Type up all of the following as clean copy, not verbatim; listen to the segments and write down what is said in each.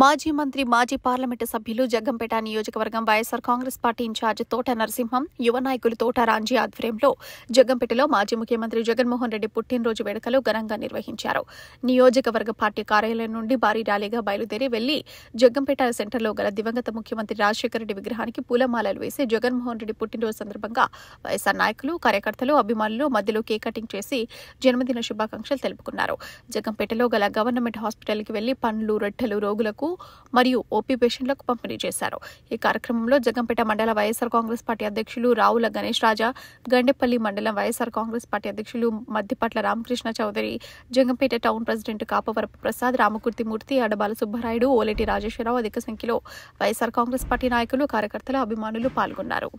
మాజీ మంత్రి, మాజీ పార్లమెంటు సభ్యులు, జగ్గంపేట నియోజకవర్గం వైఎస్సార్ కాంగ్రెస్ పార్టీ ఇన్ఛార్జ్ తోట నరసింహం, యువ నాయకులు తోట రాంజీ ఆధ్వర్యంలో జగ్గంపేటలో మాజీ ముఖ్యమంత్రి జగన్మోహన్ రెడ్డి పుట్టినరోజు వేడుకలు ఘనంగా నిర్వహించారు. నియోజకవర్గ పార్టీ కార్యాలయం నుండి భారీ ర్యాలీగా బయలుదేరి వెళ్లి జగ్గంపేట సెంటర్లో గల దివంగత ముఖ్యమంత్రి రాజశేఖర రెడ్డి విగ్రహానికి పూలమాలలు వేసి జగన్మోహన్ రెడ్డి పుట్టినరోజు సందర్భంగా వైఎస్సార్ నాయకులు, కార్యకర్తలు, అభిమానులు మధ్యలో కేక్ కటింగ్ చేసి జన్మదిన శుభాకాంక్షలు తెలుపుకున్నారు. జగ్గంపేటలో గల గవర్నమెంట్ హాస్పిటల్కి వెళ్లి పండ్లు, రొట్టెలు రోగులకు మరియు ఓపీ పేషెంట్లకు పంపిణీ చేశారు. ఈ కార్యక్రమంలో జగ్గంపేట మండల వైఎస్సార్ కాంగ్రెస్ పార్టీ అధ్యక్షులు రావుల గణేష్ రాజా, గండేపల్లి మండలం వైఎస్సార్ కాంగ్రెస్ పార్టీ అధ్యక్షులు మద్దిపట్ల రామకృష్ణ చౌదరి, జగ్గంపేట టౌన్ ప్రెసిడెంట్ కాపవరపు ప్రసాద్, రామకుర్తి మూర్తి, అడబాల సుబ్బరాయుడు, ఓలేటి రాజేశ్వరరావు అధిక సంఖ్యలో వైఎస్సార్ కాంగ్రెస్ పార్టీ నాయకులు, కార్యకర్తలు, అభిమానులు పాల్గొన్నారు.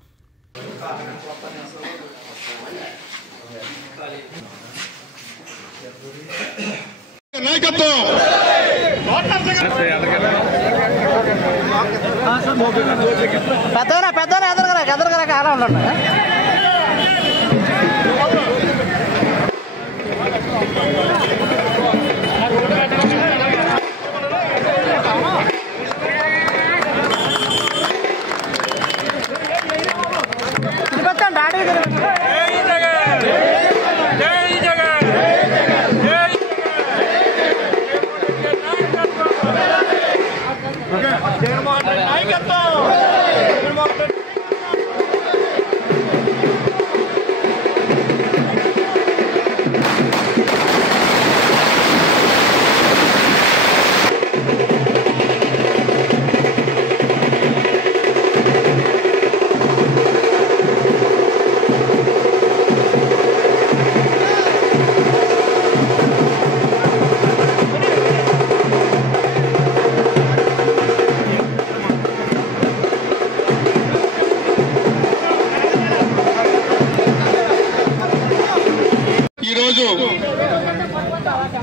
పెద్దనా ఎదరగరా కాలం ఉండండి.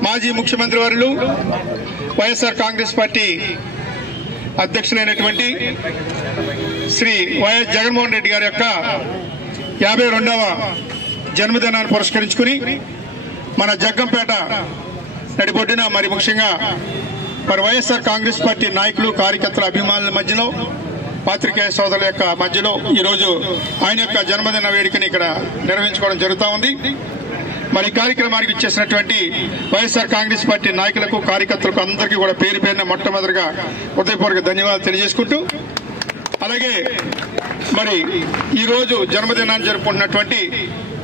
మాజీ ముఖ్యమంత్రి వర్యులు వైఎస్ఆర్ కాంగ్రెస్ పార్టీ అధ్యక్షులైనటువంటి శ్రీ వైఎస్ జగన్మోహన్ రెడ్డి గారి యొక్క 52వ జన్మదినాన్ని పురస్కరించుకుని మన జగ్గంపేట నడిబొడ్డున మరి ముఖ్యంగా వైఎస్ఆర్ కాంగ్రెస్ పార్టీ నాయకులు, కార్యకర్తల, అభిమానుల మధ్యలో, పాత్రికేయ సోదరుల యొక్క మధ్యలో ఈరోజు ఆయన యొక్క జన్మదిన వేడుకని ఇక్కడ నిర్వహించుకోవడం జరుగుతూ ఉంది. మరి కార్యక్రమానికి ఇచ్చేసినటువంటి వైఎస్ఆర్ కాంగ్రెస్ పార్టీ నాయకులకు, కార్యకర్తలకు అందరికీ కూడా పేరు పేరున మొట్టమొదటిగా హృదయపూర్వక ధన్యవాదాలు తెలియజేసుకుంటూ, అలాగే మరి ఈ రోజు జన్మదినాన్ని జరుపుకుంటున్నటువంటి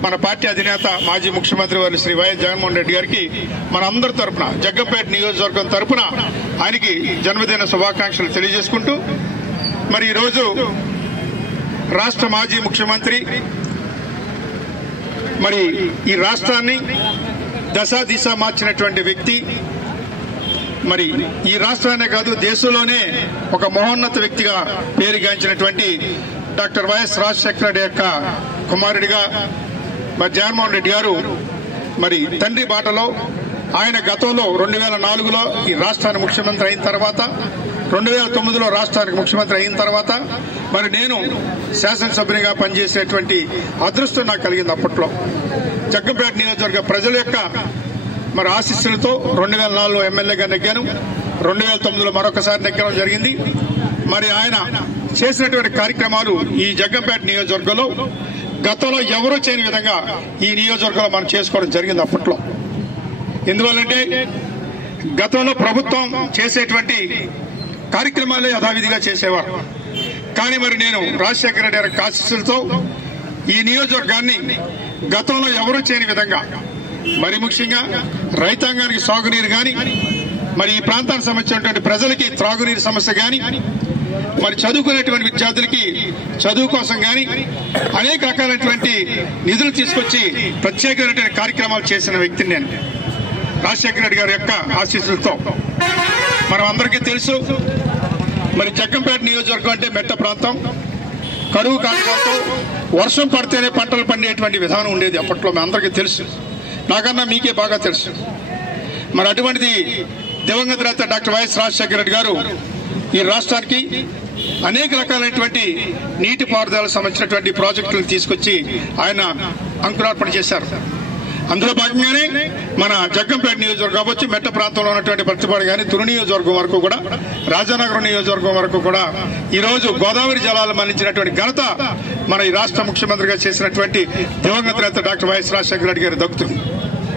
మన పార్టీ అధినేత, మాజీ ముఖ్యమంత్రి వారు శ్రీ వైఎస్ జగన్మోహన్ రెడ్డి గారికి మన అందరి తరఫున, జగ్గంపేట నియోజకవర్గం తరఫున ఆయనకి జన్మదిన శుభాకాంక్షలు తెలియజేసుకుంటూ, మరి ఈరోజు రాష్ట్ర మాజీ ముఖ్యమంత్రి, మరి ఈ రాష్ట్రాన్ని దశా దిశ మార్చినటువంటి వ్యక్తి, మరి ఈ రాష్ట్రాన్నే కాదు దేశంలోనే ఒక మహోన్నత వ్యక్తిగా పేరుగాంచినటువంటి డాక్టర్ వైఎస్ రాజశేఖర రెడ్డి యొక్క కుమారుడిగా మరి జగన్మోహన్ రెడ్డి గారు మరి తండ్రి బాటలో ఆయన గతంలో 2004లో ఈ రాష్ట్రానికి ముఖ్యమంత్రి అయిన తర్వాత, 2009లో రాష్ట్రానికి ముఖ్యమంత్రి అయిన తర్వాత మరి నేను శాసనసభ్యునిగా పనిచేసేటువంటి అదృష్టం నాకు కలిగింది. అప్పట్లో జగ్గంపేట నియోజకవర్గ ప్రజల యొక్క మరి ఆశీస్సులతో 2004లో ఎమ్మెల్యేగా నెగ్గాను, 2009లో మరొకసారి నెగ్గడం జరిగింది. మరి ఆయన చేసినటువంటి కార్యక్రమాలు ఈ జగ్గంపేట నియోజకవర్గంలో గతంలో ఎవరూ చేయని విధంగా ఈ నియోజకవర్గంలో మనం చేసుకోవడం జరిగింది. అప్పట్లో ఎందువల్లంటే గతంలో ప్రభుత్వం చేసేటువంటి కార్యక్రమాలే యథావిధిగా చేసేవారు. కానీ మరి నేను రాజశేఖర రెడ్డి గారి ఆశీస్సులతో ఈ నియోజకవర్గాన్ని గతంలో ఎవరూ చేయని విధంగా, మరి ముఖ్యంగా రైతాంగానికి సాగునీరు గాని, మరి ఈ ప్రాంతానికి సంబంధించినటువంటి ప్రజలకి త్రాగునీరు సమస్య గాని, మరి చదువుకునేటువంటి విద్యార్థులకి చదువు కోసం గాని అనేక రకాలైనటువంటి నిధులు తీసుకొచ్చి ప్రత్యేకమైనటువంటి కార్యక్రమాలు చేసిన వ్యక్తిని నేను, రాజశేఖర రెడ్డి గారి యొక్క ఆశీస్సులతో. మనం అందరికీ తెలుసు, మరి జగ్గంపేట నియోజకవర్గం అంటే మెట్ట ప్రాంతం, కరువు కారణంతో వర్షం పడితేనే పంటలు పండేటువంటి విధానం ఉండేది అప్పట్లో. మీ అందరికీ తెలుసు, నాకన్నా మీకే బాగా తెలుసు. మరి అటువంటిది దివంగత నేత డాక్టర్ వైఎస్ రాజశేఖర రెడ్డి గారు ఈ రాష్ట్రానికి అనేక రకాలైనటువంటి నీటిపారుదలకు సంబంధించినటువంటి ప్రాజెక్టులను తీసుకొచ్చి ఆయన అంకురార్పణ చేశారు. అందులో భాగంగానే మన జగ్గంపేట నియోజకవర్గం కావచ్చు, మెట్ట ప్రాంతంలో ఉన్నటువంటి పచ్చిపాడు కానీ తుని నియోజకవర్గం వరకు కూడా, రాజానగరం నియోజకవర్గం వరకు కూడా ఈ రోజు గోదావరి జలాలు మళ్లించినటువంటి ఘనత మన ఈ రాష్ట్ర ముఖ్యమంత్రిగా చేసినటువంటి దివంగత నేత డాక్టర్ వైఎస్ రాజశేఖర రెడ్డి గారికి దక్కుతుంది.